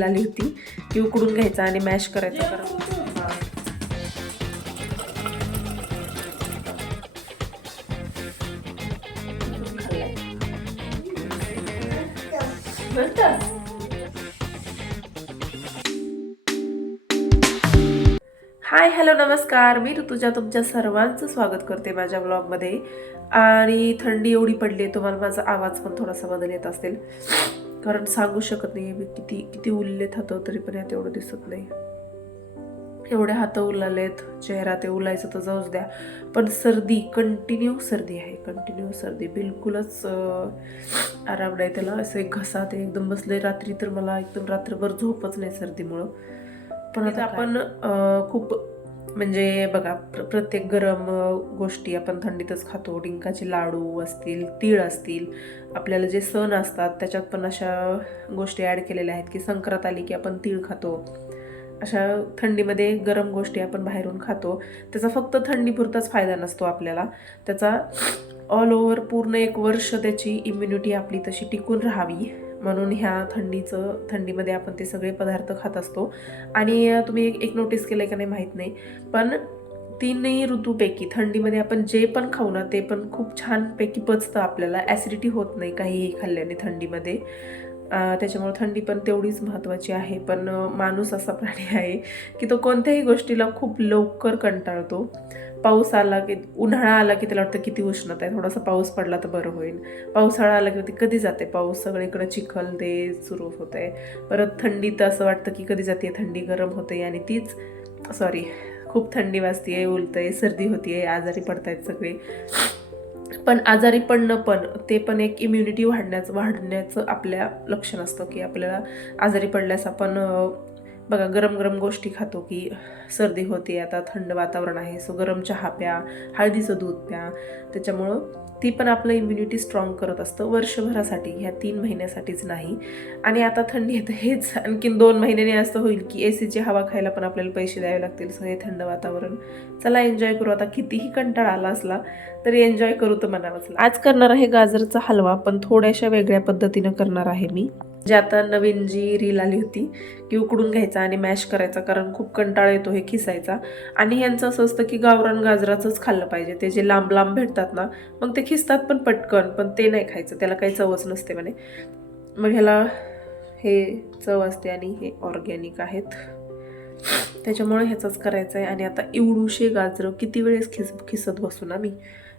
Reel आली होती की उकडून घ्यायचा आणि मॅश करायचा. हाय हॅलो नमस्कार, मी ऋतुजा तुमच्या सर्वांचं स्वागत करते माझ्या ब्लॉगमध्ये. आणि थंडी एवढी पडली आहे, तुम्हाला माझा आवाज पण थोडासा बदल येत असेल, कारण सांगू शकत नाही मी किती किती उरलेत हात, तरी पण यात एवढं दिसत नाही. एवढे हात उरलेत, चेहरा ते उलायचं तर जाऊच द्या, पण सर्दी, कंटिन्यू सर्दी आहे, कंटिन्यू सर्दी, बिलकुलच आराम नाही त्याला. असं एक घसा ते एकदम बसले. रात्री तर मला एकदम रात्रभर झोपच नाही सर्दीमुळं. पण आता आपण खूप म्हणजे बघा, प्रत्येक गरम गोष्टी आपण थंडीतच खातो. डिंकाचे लाडू असतील, तीळ असतील, आपल्याला जे सण असतात त्याच्यात पण अशा गोष्टी ॲड केलेल्या आहेत की संक्रांत आली की आपण तीळ खातो. अशा थंडीमध्ये गरम गोष्टी आपण बाहेरून खातो. त्याचा फक्त थंडीपुरताच फायदा नसतो आपल्याला, त्याचा ऑल ओव्हर पूर्ण एक वर्ष त्याची इम्युनिटी आपली तशी टिकून राहावी म्हणून ह्या थंडीमध्ये आपण ते सगळे पदार्थ खात असतो. आणि तुम्ही एक नोटीस केलं का नाही माहीत नाही, पण तीनही ऋतूपैकी थंडीमध्ये आपण जे पण खाऊ ना ते पण खूप छानपैकी पचतं आपल्याला, ॲसिडिटी होत नाही काहीही खाल्ल्याने थंडीमध्ये. त्याच्यामुळे थंडी पण तेवढीच महत्त्वाची आहे. पण माणूस असा प्राणी आहे की तो कोणत्याही गोष्टीला खूप लवकर कंटाळतो. पाऊस आला की, उन्हाळा आला की त्याला वाटतं किती उष्णता आहे, थोडासा पाऊस पडला तर बरं होईल. पावसाळा आला की कधी जाते पाऊस, सगळीकडे चिखल ते सुरू होत आहे. परत थंडीत असं वाटतं की कधी जाते थंडी, गरम होते. आणि खूप थंडी वाजते, उलतंय, सर्दी होतीये, आजारी पडतायत सगळे. पण आजारी पडणं पण ते पण एक इम्युनिटी वाढण्याचं आपल्या लक्षण असतं की आपल्याला आजारी पडल्यास आपण बघा गरम गरम गोष्टी खातो की सर्दी होते, आता थंड वातावरण आहे सो गरम चहा प्या, हळदीचं दूध प्या. त्याच्यामुळं ती पण आपलं इम्युनिटी स्ट्रॉंग करत असतं वर्षभरासाठी, ह्या 3 महिन्यासाठीच नाही. आणि आता थंडी येतं, हेच आणखीन 2 महिन्याने असं होईल की एसीची हवा खायला पण आपल्याला पैसे द्यावे लागतील. सो हे थंड वातावरण, चला एन्जॉय करू. आता कितीही कंटाळा आला असला तरी एन्जॉय करू तर म्हणावंच. आज करणार आहे गाजरचा हलवा, पण थोड्याशा वेगळ्या पद्धतीनं करणार आहे मी. जे आता नवीन जी रील आली होती की उकडून घ्यायचा आणि मॅश करायचा, कारण खूप कंटाळा येतो हे खिसायचा. आणि ह्यांचं असं असतं की गावरान गाजराचंच खाल्लं पाहिजे, ते जे लांब लांब भेटतात ना मग ते खिसतात पण पटकन, पण ते नाही खायचं, त्याला काही चवच नसते म्हणे. मग ह्याला हे चव असते आणि हे ऑर्गॅनिक आहेत, त्याच्यामुळे ह्याचंच करायचं आहे. आणि आता एवढूशे गाजरं किती वेळेस खिसत बसू ना मी,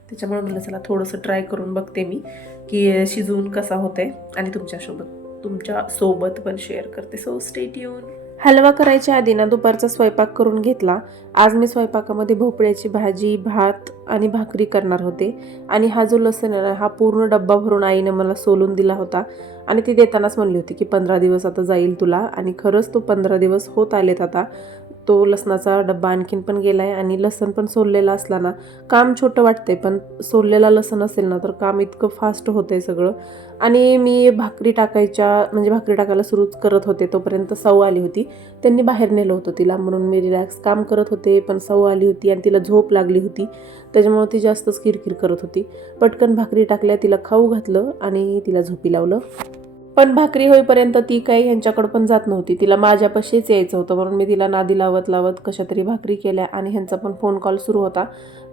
त्याच्यामुळे म्हटलं चला थोडंसं ट्राय करून बघते मी की शिजवून कसा होतंय आणि तुमच्या सोबत पण शेअर करते. So stay tune. हलवा करायच्या आधी ना दुपारचा स्वयंपाक करून घेतला. आज मी स्वयंपाकामध्ये भोपळ्याची भाजी, भात आणि भाकरी करणार होते. आणि हा जो लसूण आहे ना, हा पूर्ण डब्बा भरून आईने मला सोलून दिला होता. आणि ती देतानाच म्हणली होती की 15 दिवस आता जाईल तुला. आणि खरंच तो 15 दिवस होत आलेत आता. तो लसणाचा डब्बा आणखीन पण गेला आहे. आणि लसण पण सोललेला असला ना काम छोटं वाटतंय, पण सोललेला लसण असेल ना तर काम इतकं फास्ट होतंय सगळं. आणि मी भाकरी टाकायला सुरू करत होते तोपर्यंत सौ आली होती. त्यांनी बाहेर नेलं होतं तिला, म्हणून मी रिलॅक्स काम करत होते. पण सौ आली होती आणि तिला झोप लागली होती, त्याच्यामुळे ती जास्तच किरकिर करत होती. पटकन भाकरी टाकल्या, तिला खाऊ घातलं आणि तिला झोपी लावलं. पण भाकरी होईपर्यंत ती काही ह्यांच्याकडं पण जात नव्हती, तिला माझ्यापाशीच यायचं होतं. म्हणून मी तिला नादी लावत लावत कशा तरी भाकरी केल्या. आणि ह्यांचा पण फोन कॉल सुरू होता,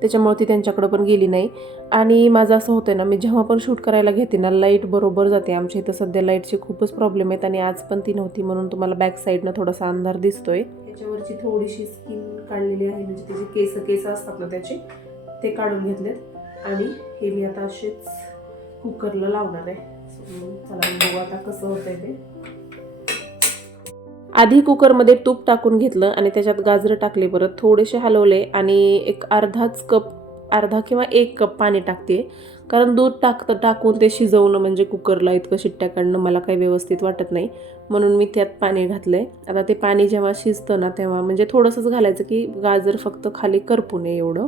त्याच्यामुळे ती त्यांच्याकडं पण गेली नाही. आणि माझं असं होतं ना, मी जेव्हा पण शूट करायला घेते ना लाईट बरोबर जाते. आमच्या इथं सध्या लाईटचे खूपच प्रॉब्लेम आहेत आणि आज पण ती नव्हती, म्हणून तुम्हाला बॅक साईडनं थोडासा अंधार दिसतोय. त्याच्यावरची थोडीशी स्किन काढलेली आहे, म्हणजे त्याचे केस असतात ना त्याचे, ते काढून घेतलेत. आणि हे मी आता असेच कुकरला लावणार आहे. चला बघू आता कसं होतंय ते. आधी कुकरमध्ये तूप टाकून घेतलं आणि त्याच्यात गाजरं टाकले, परत थोडेसे हलवले आणि एक अर्धा किंवा 1 कप पाणी टाकते. कारण दूध टाकून ते शिजवणं म्हणजे कुकरला इतकं शिट्ट्या काढणं मला काही व्यवस्थित वाटत नाही, म्हणून मी त्यात पाणी घातलंय. आता ते पाणी जेव्हा शिजतं ना तेव्हा म्हणजे थोडंसंच घालायचं की गाजर फक्त खाली करपू नये एवढं.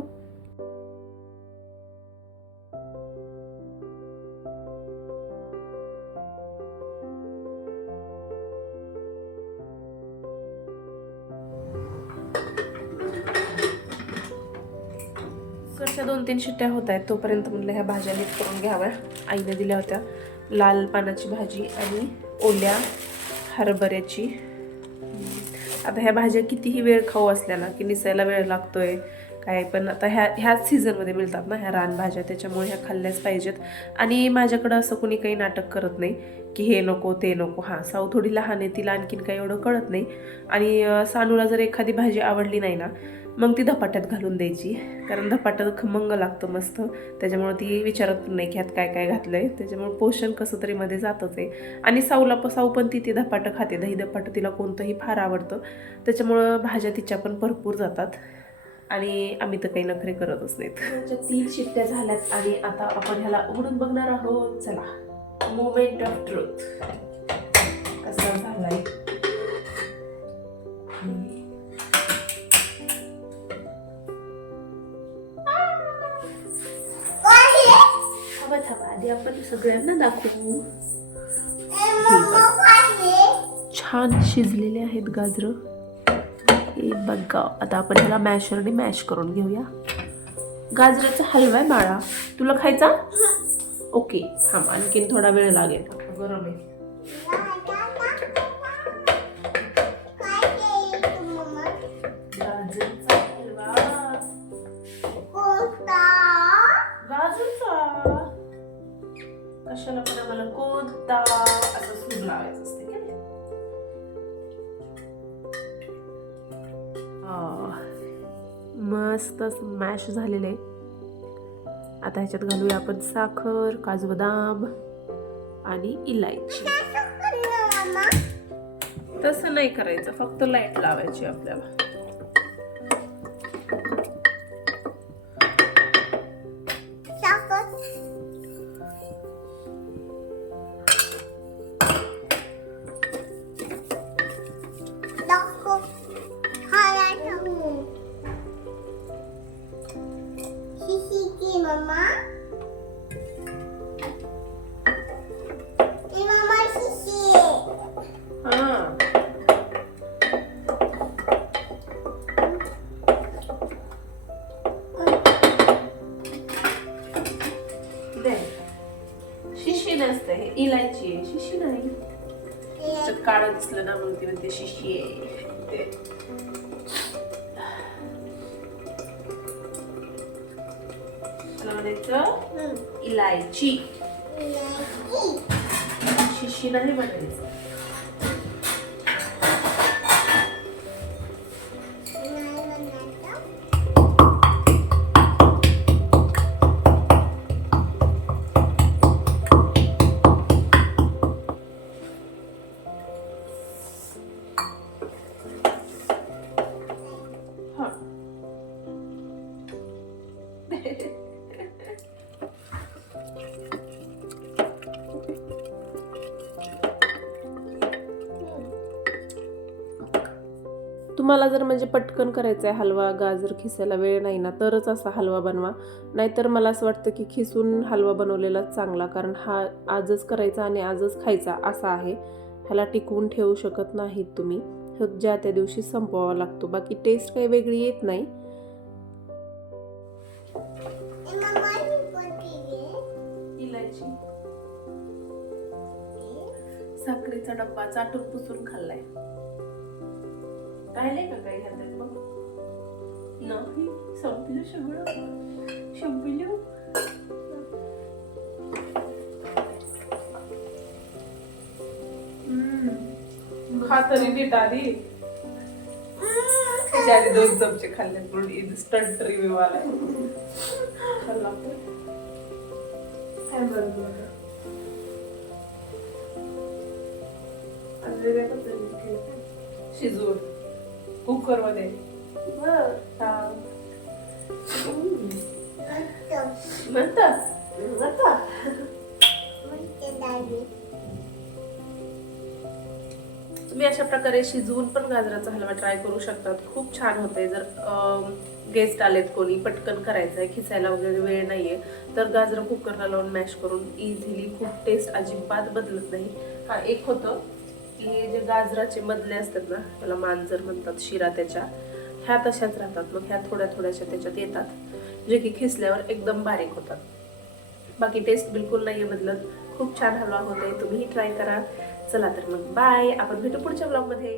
कुकरच्या 2-3 शिट्ट्या होत आहेत, तोपर्यंत म्हणलं ह्या भाज्या नीट करून घ्याव्या. आईने दिल्या होत्या लाल पानाची भाजी आणि ओल्या हरभऱ्याची आता ह्या भाज्या कितीही वेळ खाऊ असल्या ना की निसायला वेळ लागतोय काय, पण आता ह्याच सीझनमध्ये मिळतात ना ह्या रानभाज्या, त्याच्यामुळे ह्या खाल्ल्याच पाहिजेत. आणि माझ्याकडं असं कोणी काही नाटक करत नाही की हे नको ते नको. हां, साऊ थोडी लहान आहे, तिला आणखीन काही एवढं कळत नाही. आणि सानूला जर एखादी भाजी आवडली नाही ना मग ती धपाट्यात घालून द्यायची, कारण धपाट्यात खमंग लागतं मस्त. त्याच्यामुळे ती विचारत पण नाही की ह्यात काय काय घातलं आहे, त्याच्यामुळे पोषण कसं तरी मध्ये जातच आहे. आणि साऊ पण ती धपाटं खाते, दही धपाटं तिला कोणतंही फार आवडतं, त्याच्यामुळं भाज्या तिच्या पण भरपूर जातात. आणि आम्ही तर काही नखरे करतच नाहीत. 3 शिट्ट्या झाल्यात आणि आता आपण ह्याला उघडून बघणार आहोत. चला, मोमेंट ऑफ ट्रूथ कसा झालाय. आधी आपण सगळ्यांना दाखवू. छान शिजलेले आहेत गाजर हे बघा. आता आपण ह्याला मॅशरने मॅश करून घेऊया. गाजराचा हलवा आहे बाळा, तुला खायचा? ओके, थांब, आणखीन थोडा वेळ लागेल, गरम आहे. गाजरचा हलवा, गाजरचा कशाला पण आम्हाला कोणता असं सूर लावायचं असते का? मस्त मॅश झालेलं आहे. आता ह्याच्यात घालूया आपण साखर, काजू बदाम आणि इलायची. तसं नाही करायचं, फक्त लाईट लावायची आपल्याला. शिशी नसते, हे इलायची आहे, शिशी नाही. काळं दिसलं ना म्हणून ती म्हणते शिशी आहे. त्याला म्हणायचं इलायची, शिशी नाही म्हणायचं. तुम्हाला जर म्हणजे पटकन करायचा आहे हलवा, गाजर खिसायला वेळ नाही ना, तरच असा हलवा बनवा. नाहीतर मला असं वाटतं की खिसून हलवा बनवलेला चांगला, कारण हा आजच करायचा आणि आजच खायचा असा आहे. ह्याला टिकवून ठेवू शकत नाहीत तुम्ही, ज्या त्या दिवशी संपवावा लागतो. बाकी टेस्ट काही वेगळी येत नाही. इलायची, साखरेचा डब्बा चाटून पुसून खाल्लाय. राहिले का काही ह्यात बघ? नाही, संपलं सगळं, संपलं. खा तरी नीट आधी. त्याच्या आधी 2 चमचे खाल्ले म्हणून इन्स्टंट रिव्ह्यू आलाय. खाल्ला काय बरं शिजवून कुकर मध्ये तुम्ही अशा प्रकारे शिजवून पण गाजराचा हलवा ट्राय करू शकतात. खूप छान होते. जर गेस्ट आलेत, कोणी पटकन करायचंय, खिसायला वगैरे वेळ नाहीये, तर गाजर कुकरला लावून मॅश करून इझिली, खूप टेस्ट अजिबात बदलत नाही. हा एक होतं की हे जे गाजराचे मधले असतात ना, त्याला मांजर म्हणतात, शिरा त्याच्या, ह्या तशाच राहतात. मग ह्या थोड्या थोड्याशा त्याच्यात येतात, जे की खिसल्यावर एकदम बारीक होतात. बाकी टेस्ट बिलकुल नाही बदलत. खूप छान हलवा होते, तुम्हीही ट्राय करा. चला तर मग बाय, आपण भेटू पुढच्या ब्लॉगमध्ये.